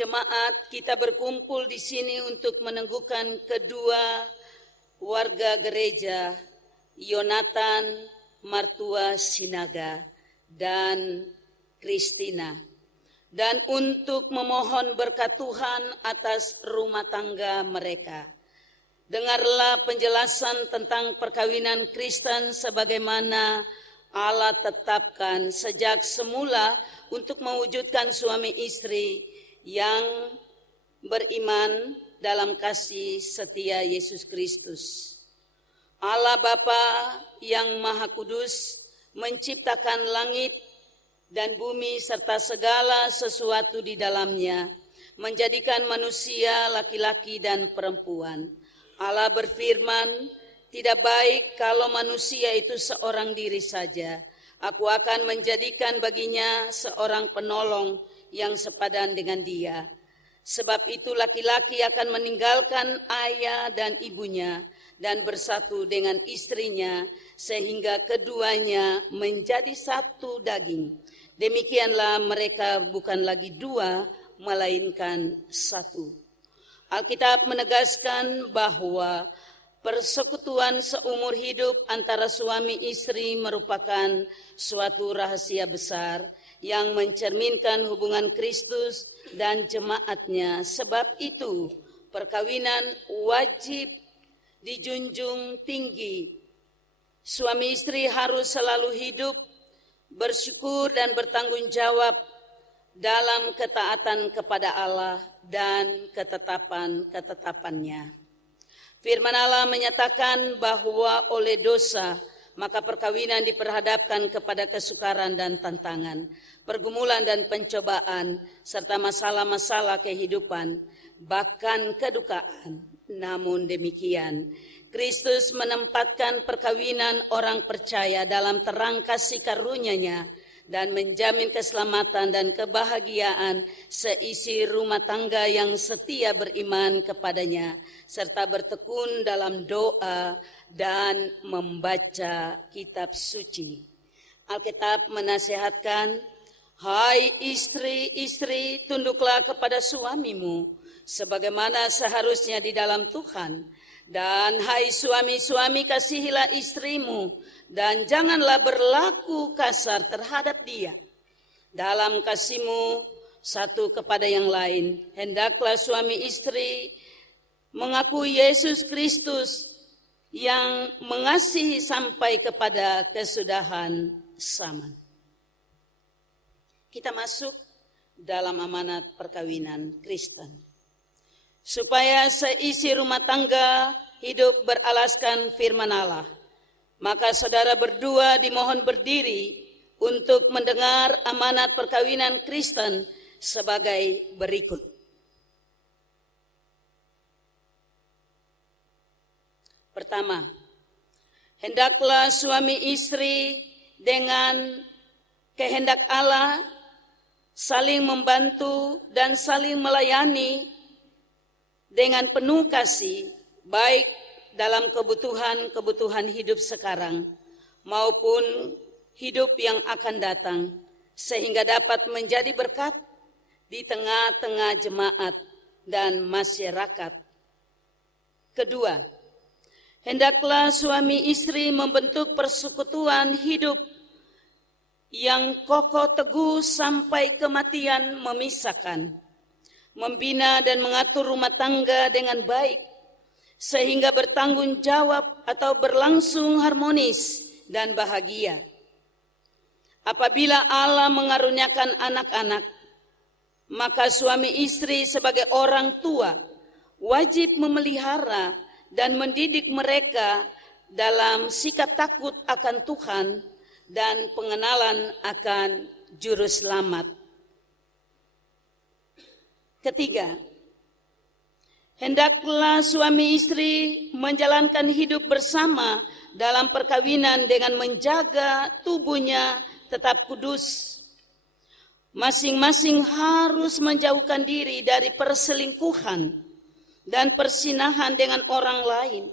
jemaat, kita berkumpul di sini untuk meneguhkan kedua warga gereja, Yonatan Martua Sinaga dan Kristina, dan untuk memohon berkat Tuhan atas rumah tangga mereka. Dengarlah penjelasan tentang perkawinan Kristen sebagaimana Allah tetapkan sejak semula untuk mewujudkan suami istri yang beriman dalam kasih setia Yesus Kristus. Allah Bapa yang Maha Kudus menciptakan langit dan bumi serta segala sesuatu di dalamnya, menjadikan manusia laki-laki dan perempuan. Allah berfirman, "Tidak baik kalau manusia itu seorang diri saja. Aku akan menjadikan baginya seorang penolong yang sepadan dengan dia. Sebab itu laki-laki akan meninggalkan ayah dan ibunya dan bersatu dengan istrinya, sehingga keduanya menjadi satu daging. Demikianlah mereka bukan lagi dua, melainkan satu." Alkitab menegaskan bahwa persekutuan seumur hidup antara suami istri merupakan suatu rahasia besar yang mencerminkan hubungan Kristus dan jemaatnya. Sebab itu perkawinan wajib dijunjung tinggi. Suami istri harus selalu hidup bersyukur dan bertanggung jawab dalam ketaatan kepada Allah dan ketetapan-ketetapannya. Firman Allah menyatakan bahwa oleh dosa maka perkawinan diperhadapkan kepada kesukaran dan tantangan, pergumulan dan pencobaan, serta masalah-masalah kehidupan, bahkan kedukaan. Namun demikian, Kristus menempatkan perkawinan orang percaya dalam terang kasih karunia-Nya dan menjamin keselamatan dan kebahagiaan seisi rumah tangga yang setia beriman kepadanya, serta bertekun dalam doa dan membaca kitab suci. Alkitab menasihatkan, "Hai istri-istri, tunduklah kepada suamimu, sebagaimana seharusnya di dalam Tuhan. Dan hai suami-suami, kasihilah istrimu, dan janganlah berlaku kasar terhadap dia. Dalam kasihmu satu kepada yang lain, hendaklah suami istri mengakui Yesus Kristus yang mengasihi sampai kepada kesudahan zaman." Kita masuk dalam amanat perkawinan Kristen. Supaya seisi rumah tangga hidup beralaskan firman Allah, maka saudara berdua dimohon berdiri untuk mendengar amanat perkawinan Kristen sebagai berikut. Pertama, hendaklah suami istri dengan kehendak Allah saling membantu dan saling melayani dengan penuh kasih, baik dalam kebutuhan hidup sekarang maupun hidup yang akan datang, sehingga dapat menjadi berkat di tengah-tengah jemaat dan masyarakat. Kedua, hendaklah suami istri membentuk persekutuan hidup yang kokoh teguh sampai kematian memisahkan, membina dan mengatur rumah tangga dengan baik, sehingga bertanggung jawab atau berlangsung harmonis dan bahagia. Apabila Allah mengaruniakan anak-anak, maka suami istri sebagai orang tua wajib memelihara dan mendidik mereka dalam sikap takut akan Tuhan dan pengenalan akan Juru Selamat. Ketiga, hendaklah suami istri menjalankan hidup bersama dalam perkawinan dengan menjaga tubuhnya tetap kudus. Masing-masing harus menjauhkan diri dari perselingkuhan dan persinahan dengan orang lain,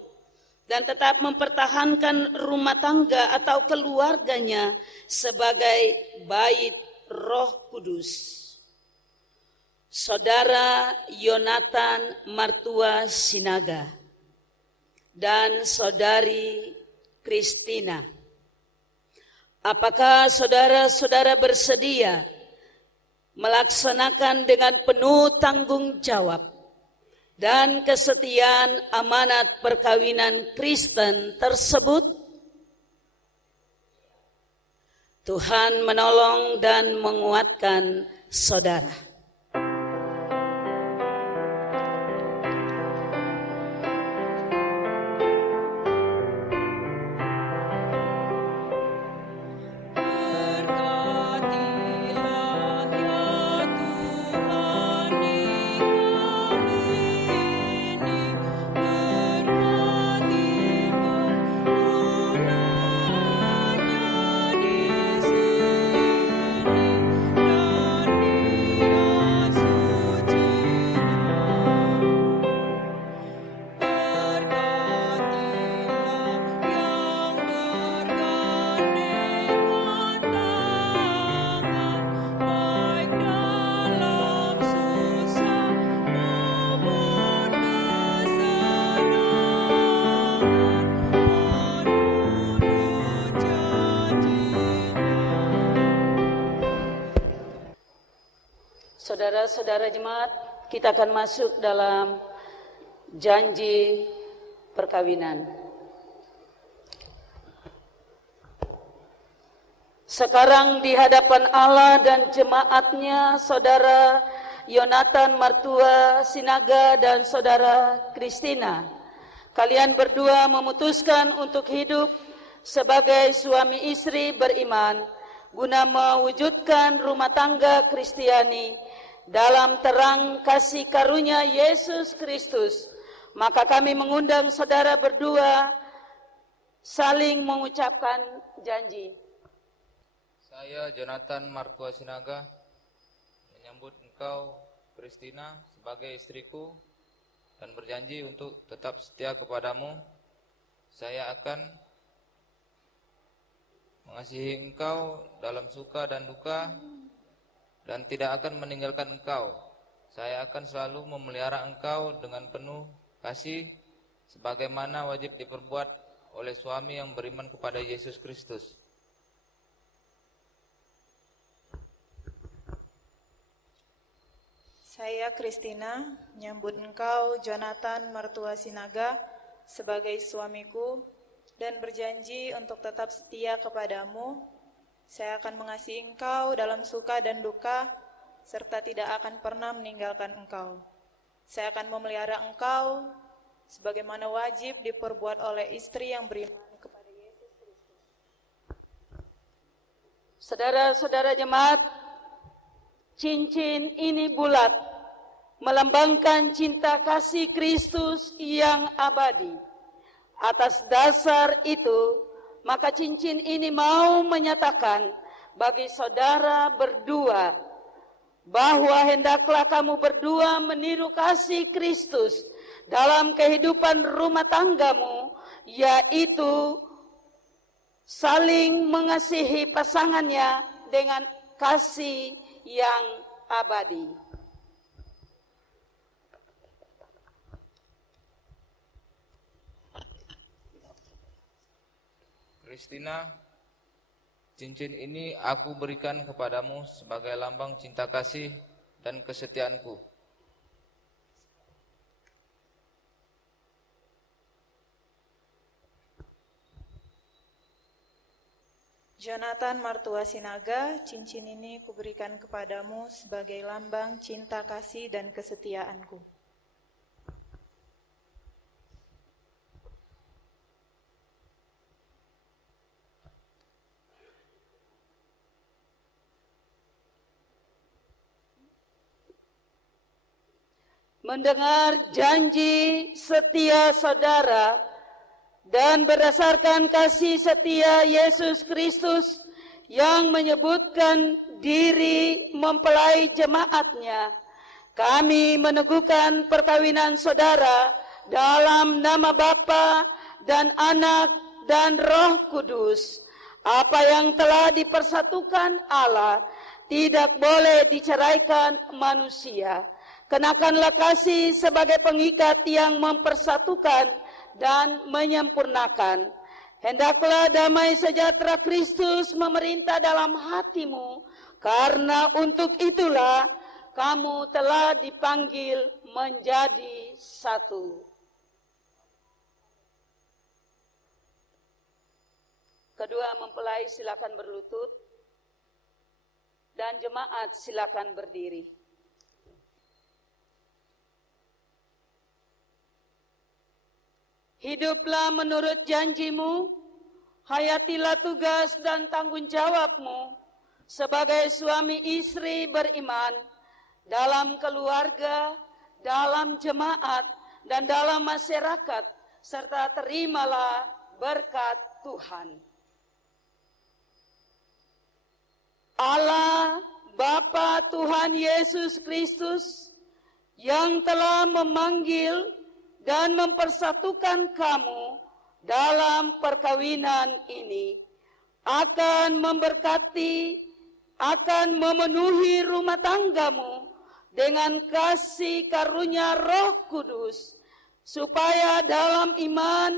dan tetap mempertahankan rumah tangga atau keluarganya sebagai bait Roh Kudus. Saudara Yonatan Martua Sinaga, dan Saudari Kristina. Apakah saudara-saudara bersedia melaksanakan dengan penuh tanggung jawab dan kesetiaan amanat perkawinan Kristen tersebut? Tuhan menolong dan menguatkan saudara. Saudara-saudara jemaat, kita akan masuk dalam janji perkawinan. Sekarang di hadapan Allah dan jemaatnya, saudara Yonatan Martua Sinaga dan saudara Kristina, kalian berdua memutuskan untuk hidup sebagai suami istri beriman guna mewujudkan rumah tangga Kristiani dalam terang kasih karunia Yesus Kristus. Maka kami mengundang saudara berdua saling mengucapkan janji. Saya Yonatan Martua Sinaga menyambut engkau Kristina sebagai istriku dan berjanji untuk tetap setia kepadamu. Saya akan mengasihi engkau dalam suka dan duka dan tidak akan meninggalkan engkau. Saya akan selalu memelihara engkau dengan penuh kasih sebagaimana wajib diperbuat oleh suami yang beriman kepada Yesus Kristus. Saya Kristina menyambut engkau Yonatan Martua Sinaga sebagai suamiku dan berjanji untuk tetap setia kepadamu. Saya akan mengasihi engkau dalam suka dan duka, serta tidak akan pernah meninggalkan engkau. Saya akan memelihara engkau sebagaimana wajib diperbuat oleh istri yang beriman kepada Yesus Kristus. Saudara-saudara jemaat, cincin ini bulat, melambangkan cinta kasih Kristus yang abadi. Atas dasar itu, maka cincin ini mau menyatakan bagi saudara berdua bahwa hendaklah kamu berdua meniru kasih Kristus dalam kehidupan rumah tanggamu, yaitu saling mengasihi pasangannya dengan kasih yang abadi. Kristina, cincin ini aku berikan kepadamu sebagai lambang cinta kasih dan kesetiaanku. Yonatan Martua Sinaga, cincin ini kuberikan kepadamu sebagai lambang cinta kasih dan kesetiaanku. Mendengar janji setia saudara dan berdasarkan kasih setia Yesus Kristus yang menyebutkan diri mempelai jemaatnya, kami meneguhkan perkawinan saudara dalam nama Bapa dan Anak dan Roh Kudus. Apa yang telah dipersatukan Allah, tidak boleh diceraikan manusia. Kenakanlah kasih sebagai pengikat yang mempersatukan dan menyempurnakan. Hendaklah damai sejahtera Kristus memerintah dalam hatimu, karena untuk itulah kamu telah dipanggil menjadi satu. Kedua mempelai silakan berlutut, dan jemaat silakan berdiri. Hiduplah menurut janjimu, hayatilah tugas dan tanggung jawabmu sebagai suami istri beriman dalam keluarga, dalam jemaat, dan dalam masyarakat, serta terimalah berkat Tuhan. Allah Bapa Tuhan Yesus Kristus yang telah memanggil dan mempersatukan kamu dalam perkawinan ini akan memberkati, akan memenuhi rumah tanggamu dengan kasih karunia Roh Kudus, supaya dalam iman,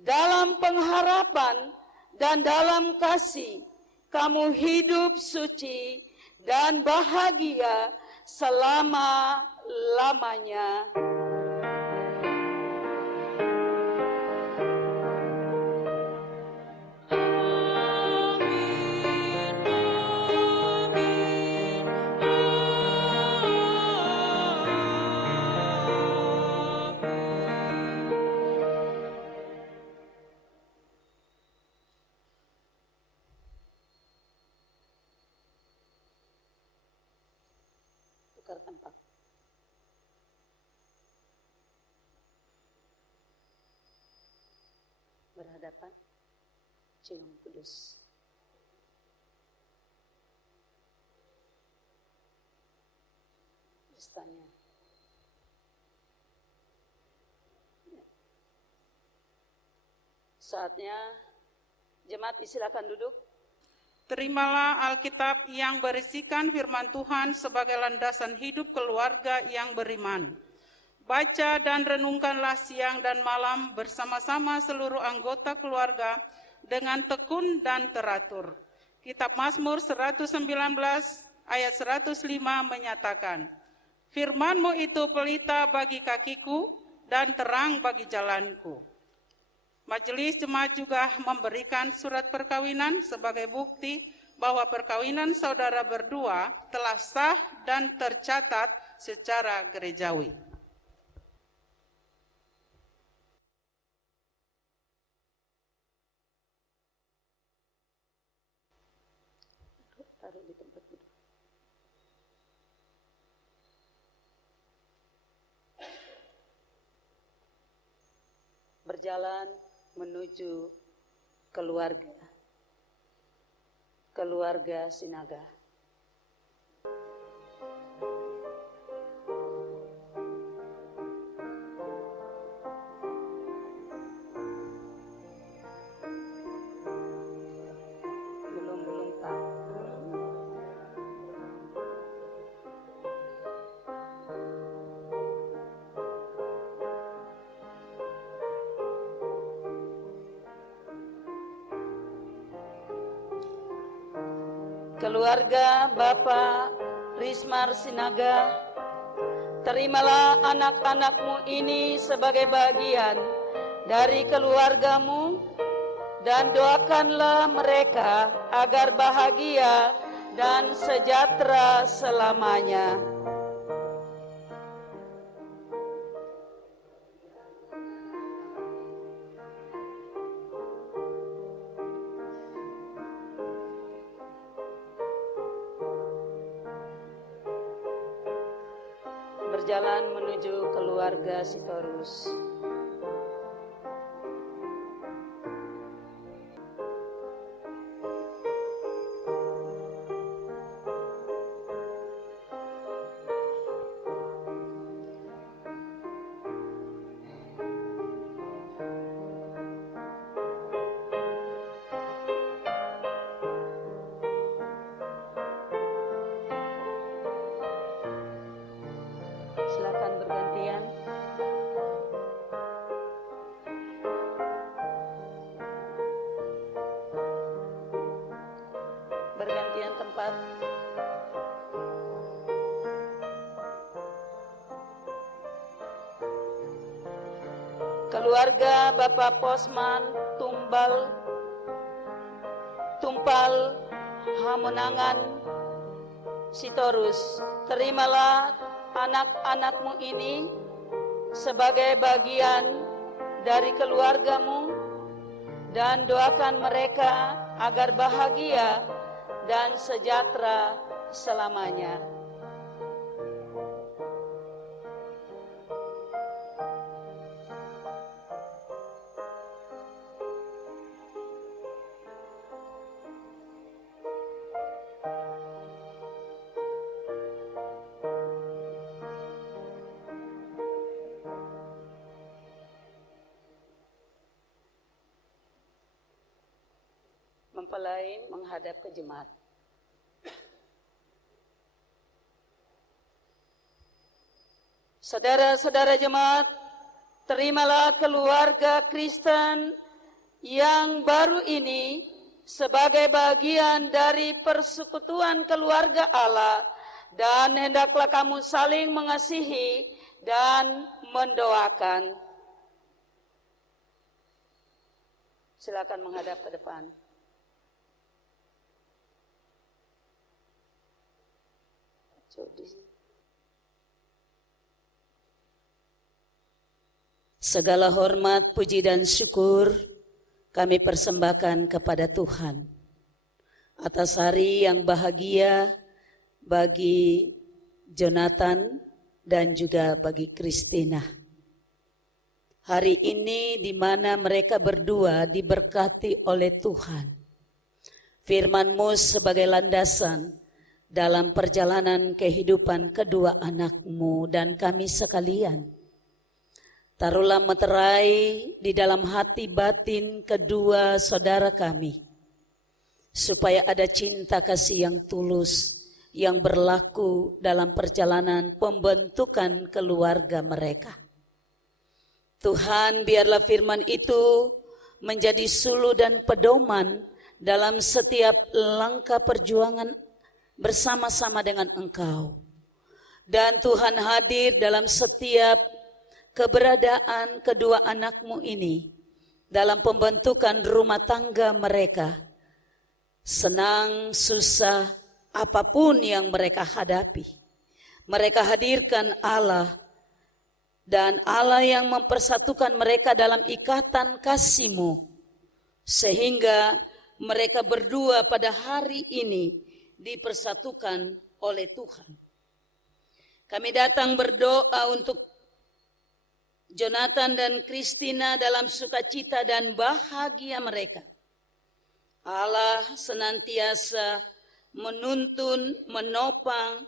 dalam pengharapan, dan dalam kasih kamu hidup suci dan bahagia selama-lamanya. Tukar tempat. Berhadapan, cium kudus. Istanya. Saatnya jemaat silakan duduk. Terimalah Alkitab yang berisikan firman Tuhan sebagai landasan hidup keluarga yang beriman. Baca dan renungkanlah siang dan malam bersama-sama seluruh anggota keluarga dengan tekun dan teratur. Kitab Mazmur 119 ayat 105 menyatakan, "Firman-Mu itu pelita bagi kakiku dan terang bagi jalanku." Majelis Jemaat juga memberikan surat perkawinan sebagai bukti bahwa perkawinan saudara berdua telah sah dan tercatat secara gerejawi. Taruh di tempat duduk. Berjalan menuju keluarga Sinaga. Belum Pak. Keluarga Bapak Rismar Sinaga, terimalah anak-anakmu ini sebagai bagian dari keluargamu dan doakanlah mereka agar bahagia dan sejahtera selamanya. Berjalan menuju keluarga Sitorus. keluarga Bapak Posman Tumpal Hamonangan Sitorus, terimalah anak-anakmu ini sebagai bagian dari keluargamu dan doakan mereka agar bahagia dan sejahtera selamanya. Mempelai menghadap ke jemaat. Saudara-saudara jemaat, terimalah keluarga Kristen yang baru ini sebagai bagian dari persekutuan keluarga Allah, dan hendaklah kamu saling mengasihi dan mendoakan. Silakan menghadap ke depan. Segala hormat, puji dan syukur kami persembahkan kepada Tuhan atas hari yang bahagia bagi Jonathan dan juga bagi Christina. Hari ini di mana mereka berdua diberkati oleh Tuhan. Firman-Mu sebagai landasan dalam perjalanan kehidupan kedua anak-Mu dan kami sekalian. Taruhlah meterai di dalam hati batin kedua saudara kami, supaya ada cinta kasih yang tulus yang berlaku dalam perjalanan pembentukan keluarga mereka. Tuhan, biarlah firman itu menjadi suluh dan pedoman dalam setiap langkah perjuangan bersama-sama dengan Engkau. Dan Tuhan hadir dalam setiap keberadaan kedua anak-Mu ini dalam pembentukan rumah tangga mereka. Senang, susah, apapun yang mereka hadapi, mereka hadirkan Allah, dan Allah yang mempersatukan mereka dalam ikatan kasih-Mu, sehingga mereka berdua pada hari ini dipersatukan oleh Tuhan. Kami datang berdoa untuk Jonathan dan Christina dalam sukacita dan bahagia mereka. Allah senantiasa menuntun, menopang,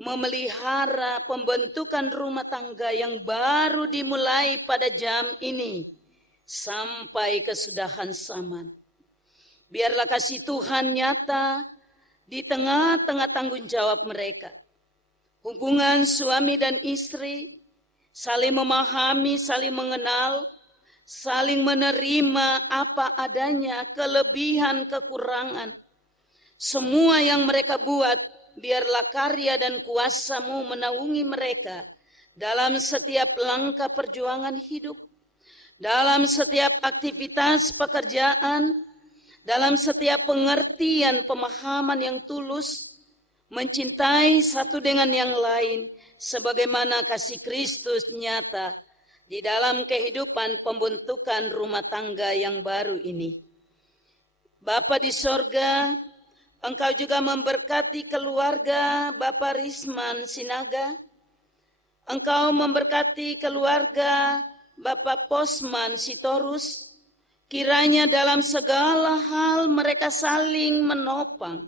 memelihara pembentukan rumah tangga yang baru dimulai pada jam ini sampai kesudahan zaman. Biarlah kasih Tuhan nyata di tengah-tengah tanggung jawab mereka. Hubungan suami dan istri saling memahami, saling mengenal, saling menerima apa adanya, kelebihan, kekurangan. Semua yang mereka buat, biarlah karya dan kuasa-Mu menaungi mereka dalam setiap langkah perjuangan hidup, dalam setiap aktivitas pekerjaan, dalam setiap pengertian pemahaman yang tulus, mencintai satu dengan yang lain, sebagaimana kasih Kristus nyata di dalam kehidupan pembentukan rumah tangga yang baru ini. Bapa di sorga, Engkau juga memberkati keluarga Bapak Risman Sinaga. Engkau memberkati keluarga Bapak Posman Sitorus. Kiranya dalam segala hal mereka saling menopang,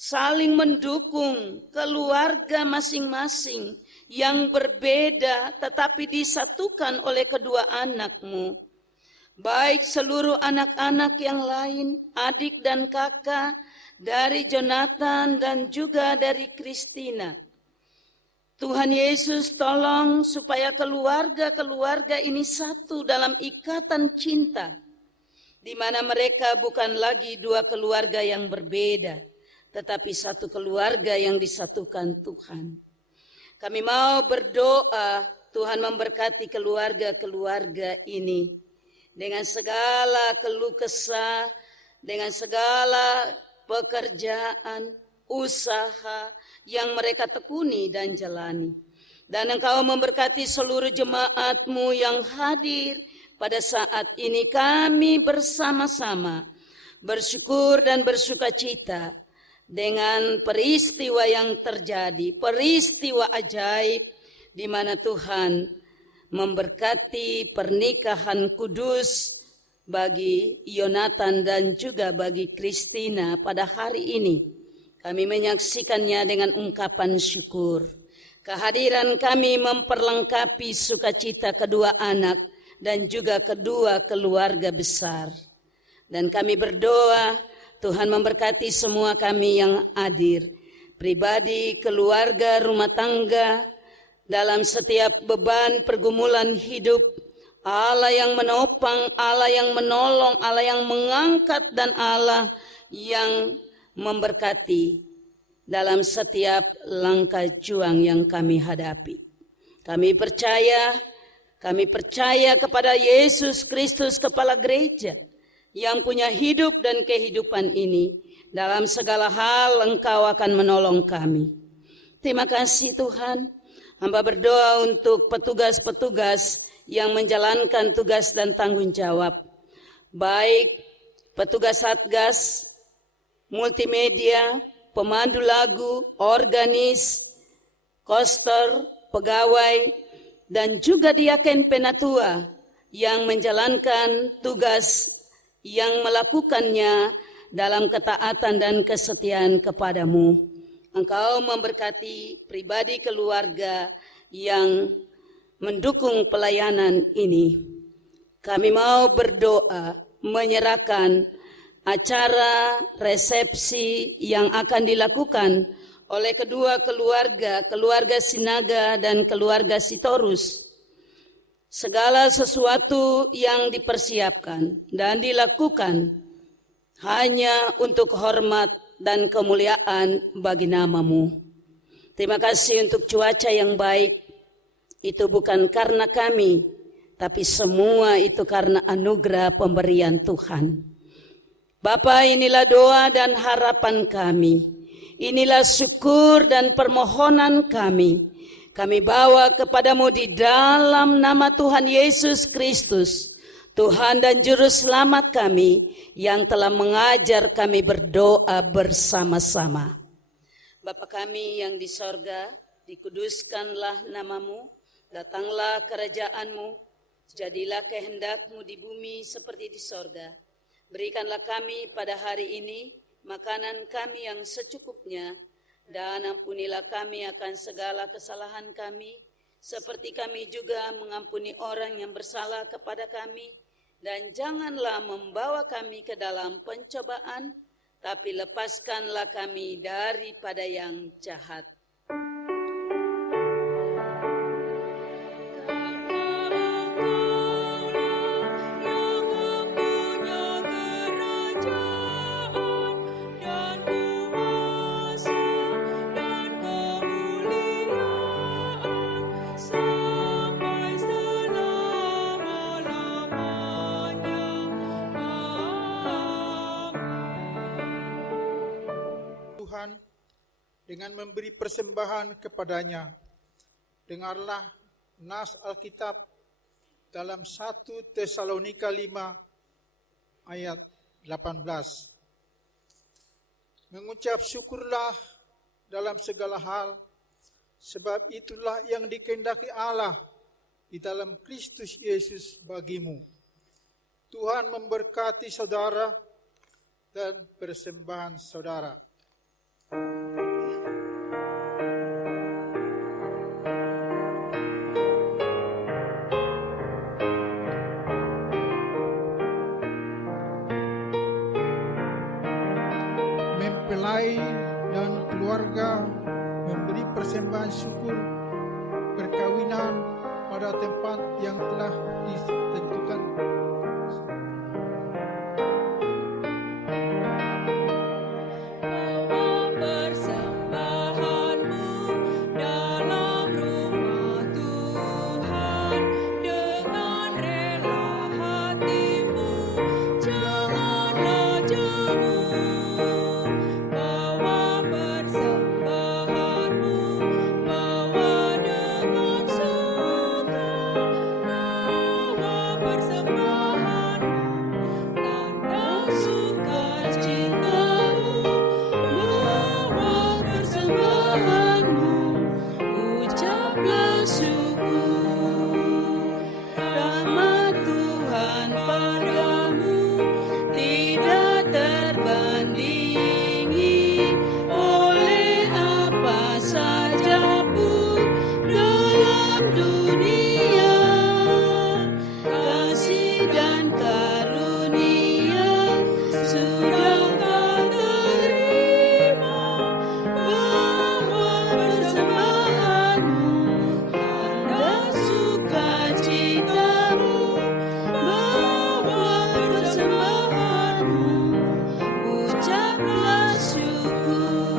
saling mendukung keluarga masing-masing yang berbeda tetapi disatukan oleh kedua anak-Mu. Baik seluruh anak-anak yang lain, adik dan kakak dari Jonathan dan juga dari Christina. Tuhan Yesus tolong supaya keluarga-keluarga ini satu dalam ikatan cinta, di mana mereka bukan lagi dua keluarga yang berbeda, tetapi satu keluarga yang disatukan Tuhan. Kami mau berdoa, Tuhan memberkati keluarga-keluarga ini dengan segala keluh kesah, dengan segala pekerjaan, usaha yang mereka tekuni dan jalani. Dan Engkau memberkati seluruh jemaat-Mu yang hadir pada saat ini. Kami bersama-sama bersyukur dan bersukacita dengan peristiwa yang terjadi, peristiwa ajaib di mana Tuhan memberkati pernikahan kudus bagi Yonatan dan juga bagi Christina pada hari ini. Kami menyaksikannya dengan ungkapan syukur. Kehadiran kami memperlengkapi sukacita kedua anak dan juga kedua keluarga besar. Dan kami berdoa Tuhan memberkati semua kami yang hadir, pribadi, keluarga, rumah tangga, dalam setiap beban pergumulan hidup. Allah yang menopang, Allah yang menolong, Allah yang mengangkat, dan Allah yang memberkati dalam setiap langkah juang yang kami hadapi. Kami percaya kepada Yesus Kristus, Kepala Gereja, yang punya hidup dan kehidupan ini. Dalam segala hal Engkau akan menolong kami. Terima kasih Tuhan. Hamba berdoa untuk petugas-petugas yang menjalankan tugas dan tanggung jawab, baik petugas Satgas, multimedia, pemandu lagu, organis, koster, pegawai, dan juga diaken penatua yang menjalankan tugas yang melakukannya dalam ketaatan dan kesetiaan kepadamu. Engkau memberkati pribadi keluarga yang mendukung pelayanan ini. Kami mau berdoa menyerahkan acara resepsi yang akan dilakukan oleh kedua keluarga, keluarga Sinaga dan keluarga Sitorus. Segala sesuatu yang dipersiapkan dan dilakukan hanya untuk hormat dan kemuliaan bagi nama-Mu. Terima kasih untuk cuaca yang baik. Itu bukan karena kami, tapi semua itu karena anugerah pemberian Tuhan. Bapa, inilah doa dan harapan kami. Inilah syukur dan permohonan kami. Kami bawa kepadamu di dalam nama Tuhan Yesus Kristus, Tuhan dan Juru Selamat kami, yang telah mengajar kami berdoa bersama-sama. Bapa kami yang di sorga, dikuduskanlah namamu, datanglah kerajaan-Mu, jadilah kehendak-Mu di bumi seperti di sorga. Berikanlah kami pada hari ini makanan kami yang secukupnya, dan ampunilah kami akan segala kesalahan kami, seperti kami juga mengampuni orang yang bersalah kepada kami. Dan janganlah membawa kami ke dalam pencobaan, tapi lepaskanlah kami daripada yang jahat. Dengan memberi persembahan kepadanya. Dengarlah nas Alkitab dalam 1 Tesalonika 5 ayat 18. Mengucap syukurlah dalam segala hal, sebab itulah yang dikehendaki Allah di dalam Kristus Yesus bagimu. Tuhan memberkati saudara dan persembahan saudara. Mempelai dan keluarga memberi persembahan syukur perkawinan pada tempat yang telah ditentukan. Persembahanmu dalam rumah Tuhan. dunia, kasih dan karunia sudah kau terima, bahwa persembahanmu tanda sukacitamu, bahwa persembahanmu ucaplah syukur.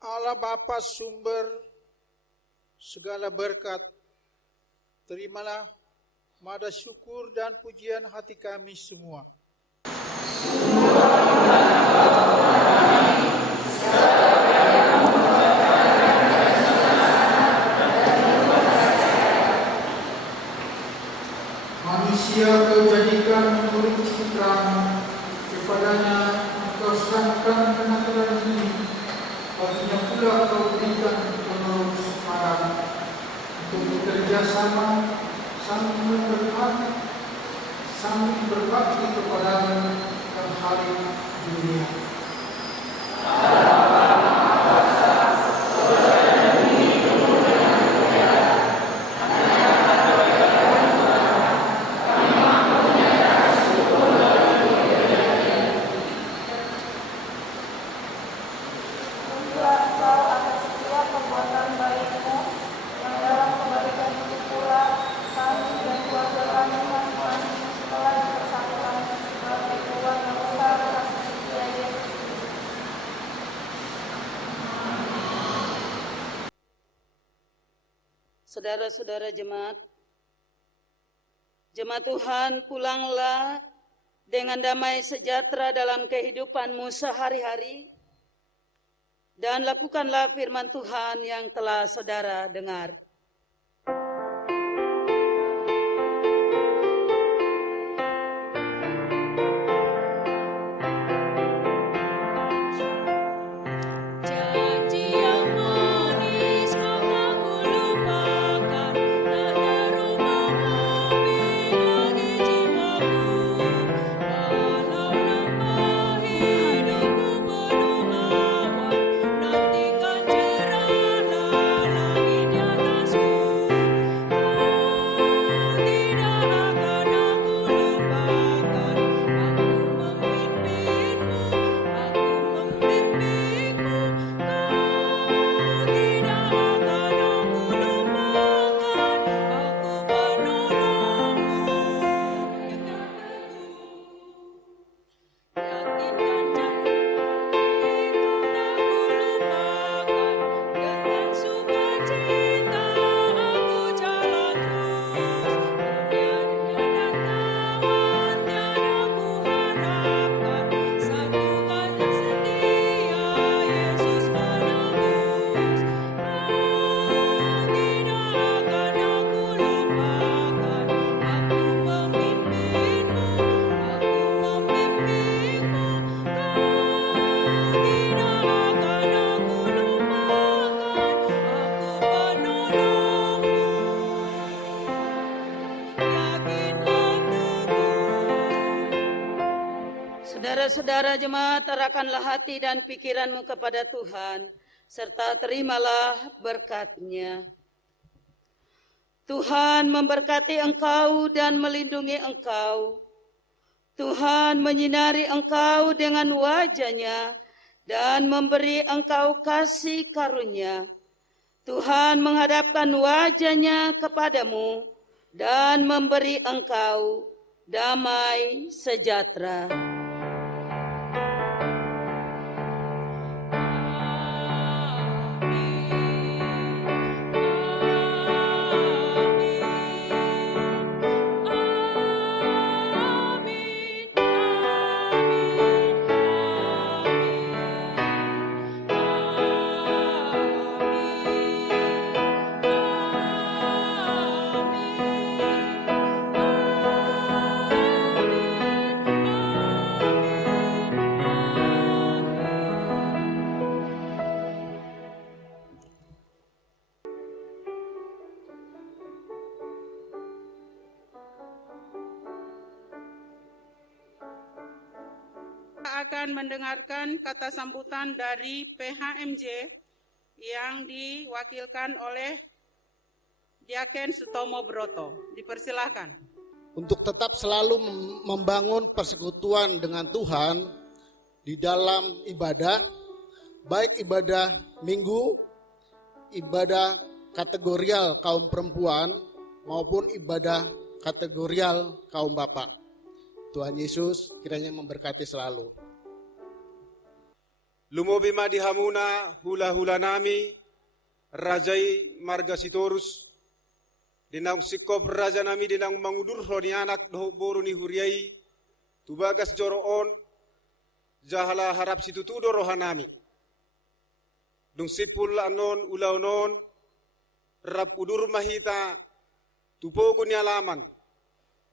Allah Bapa sumber segala berkat, terimalah mada syukur dan pujian hati kami semua. Manusia kau jadikan menurut citramu, kepadanya engkau serahkan kenakalan ini, baginya pula kau berikan penerus padamu, untuk bekerja sama, sambil berbakti kepadamu dan hari dunia. Saudara-saudara jemaat Tuhan, pulanglah dengan damai sejahtera dalam kehidupanmu sehari-hari dan lakukanlah firman Tuhan yang telah saudara dengar. Saudara-saudara jemaat, arahkanlah hati dan pikiranmu kepada Tuhan, serta terimalah berkat-Nya. Tuhan memberkati engkau dan melindungi engkau. Tuhan menyinari engkau dengan wajah-Nya dan memberi engkau kasih karunia. Tuhan menghadapkan wajah-Nya kepadamu dan memberi engkau damai sejahtera. Akan mendengarkan kata sambutan dari PHMJ yang diwakilkan oleh Diaken Sutomo Broto. Dipersilakan. Untuk tetap selalu membangun persekutuan dengan Tuhan di dalam ibadah, baik ibadah minggu, ibadah kategorial kaum perempuan, maupun ibadah kategorial kaum bapak. Tuhan Yesus kiranya memberkati selalu. lumobi ma dihamuna hula-hula nami, rajai marga sitorus, dinang sikop raja nami dinang mangudur ni anak doh boru ni huriai, tubagas joroon, jahala harap situtudo rohanami. Dung sipul anon ulaunon, rap udur mahita, tupogo ni alaman,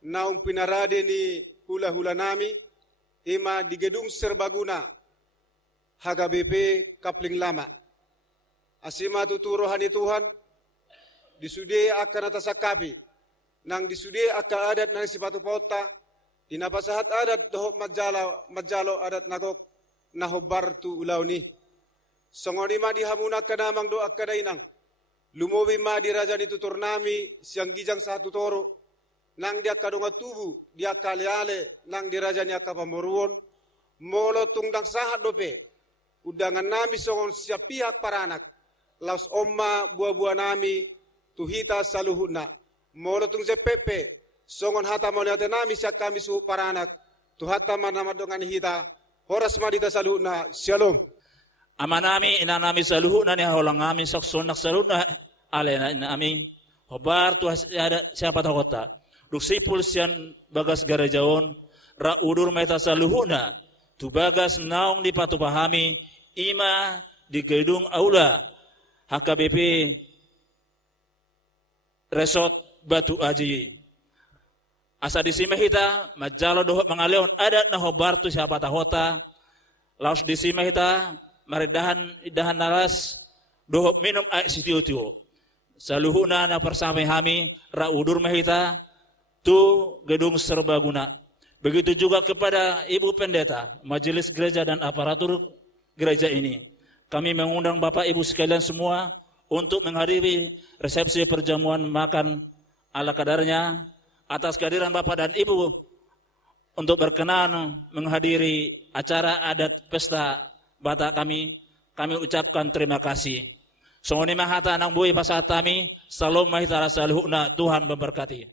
naung pinarade ni hula-hula nami, ima di gedung serbaguna, HKBP Kapling Lama. Asima tuturohani Tuhan, disude akan atas akapi, nang disude akan adat nang sipatu pota, dinapasahat adat dohok majalo adat nagok nahobar tu ulau ni. Songoni ma dihamuna kanamang doa kadainang, lumobi ma diraja ni tutur nami siang gijang satu toro, nang dia kadonga tubu, dia kaleale, nang diraja ni akapamoruon, molo tungdang sahat dope, udangan nami songon siap pihak paranak, laus omma buah-buah nami, tuhita saluhuna, molo tung jepepe, songon hata moliate nami siap kami suhu paranak, tuhata manama dongan hita, horas madita saluhuna, shalom. Amanami inanami saluhuna ni holang kami saksonak saluna, alena inami, hobar tu ada siapa takota, duksipul sian bagas garajaon, ra udur meta saluhuna, tu bagas naung di patu pahami, ima di gedung aula, HKBP Resort Batu Aji. Asa di simahita, majalo dohok mangaleon adat na hobar tu siapa tahota, laus di simahita, maridahan idahan naras, dohok minum air sitiu-tiu. Saluhuna na persami hami, ra udur mahita, tu gedung serbaguna. Begitu juga kepada Ibu Pendeta, Majelis Gereja dan aparatur gereja ini. Kami mengundang Bapak Ibu sekalian semua untuk menghadiri resepsi perjamuan makan ala kadarnya. Atas kehadiran Bapak dan Ibu untuk berkenan menghadiri acara adat pesta Batak kami ucapkan terima kasih. Songoni mahata nang bui pasatami, salam mahitara saluhuna, Tuhan memberkati.